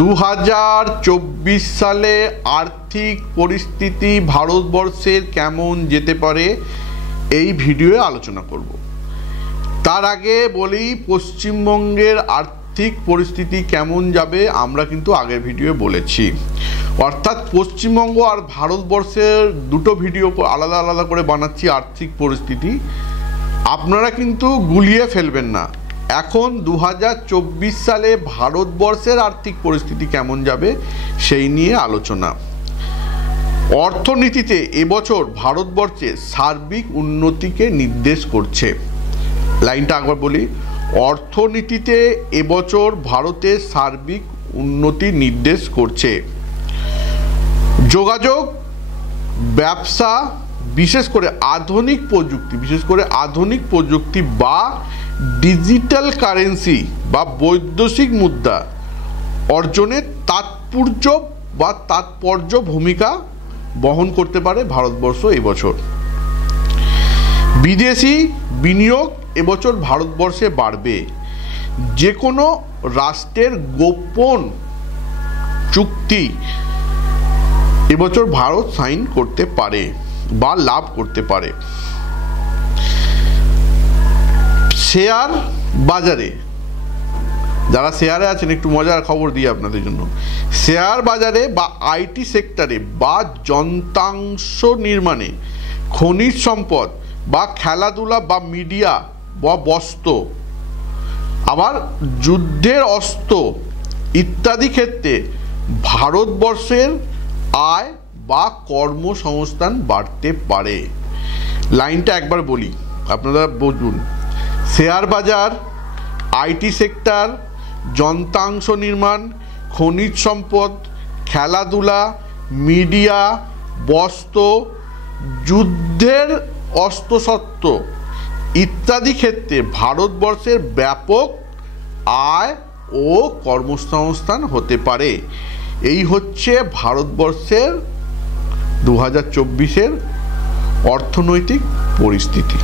2024 সালে আর্থিক পরিস্থিতি ভারতবর্ষের কেমন যেতে পারে এই ভিডিওয়ে আলোচনা করব। তার আগে বলি, পশ্চিমবঙ্গের আর্থিক পরিস্থিতি কেমন যাবে আমরা কিন্তু আগের ভিডিওয়ে বলেছি। অর্থাৎ পশ্চিমবঙ্গ আর ভারতবর্ষের দুটো ভিডিও আলাদা আলাদা করে বানাচ্ছি আর্থিক পরিস্থিতি। আপনারা কিন্তু গুলিয়ে ফেলবেন না। এখন 2024 সালে ভারতবর্ষের আর্থিক পরিস্থিতি কেমন যাবে সেই নিয়ে আলোচনা। অর্থনীতিতে এবছর ভারতবর্ষে সার্বিক উন্নতিকে নির্দেশ করছে। লাইনটা একবার বলি, অর্থনীতিতে এবছর ভারতের সার্বিক উন্নতি নির্দেশ করছে। যোগাযোগ, ব্যবসা, বিশেষ করে আধুনিক প্রযুক্তি বা ডিজিটাল কারেন্সি বা বৈদেশিক মুদ্রা অর্জনে তাৎপর্য ভূমিকা বহন করতে পারে ভারতবর্ষ এবছর। বিদেশি বিনিয়োগ এবছর ভারতবর্ষে বাড়বে। যে কোনো রাষ্ট্রের গোপন চুক্তি এবছর ভারত সাইন করতে পারে বা লাভ করতে পারে। শেয়ার বাজারে যারা শেয়ারে আছেন, একটু মজার খবর দিই আপনাদের জন্য। শেয়ার বাজারে বা আইটি সেক্টরে বা যন্ত্রাংশ নির্মাণে, খনিজ সম্পদ বা খেলাধুলা বা মিডিয়া বা বস্ত্র, আবার যুদ্ধের অস্ত্র ইত্যাদি ক্ষেত্রে ভারতবর্ষের আয় বা কর্মসংস্থান বাড়তে পারে। লাইনটা একবার বলি, আপনারা বুঝুন। শেয়ার বাজার, আইটি সেক্টর, যন্ত্রাংশ নির্মাণ, খনিজ সম্পদ, খেলাধুলা, মিডিয়া, বস্ত্র, যুদ্ধের অস্ত্রশস্ত্র ইত্যাদি ক্ষেত্রে ভারতবর্ষের ব্যাপক আয় ও কর্মসংস্থান হতে পারে। এই হচ্ছে ভারতবর্ষের 2024-এর অর্থনৈতিক পরিস্থিতি।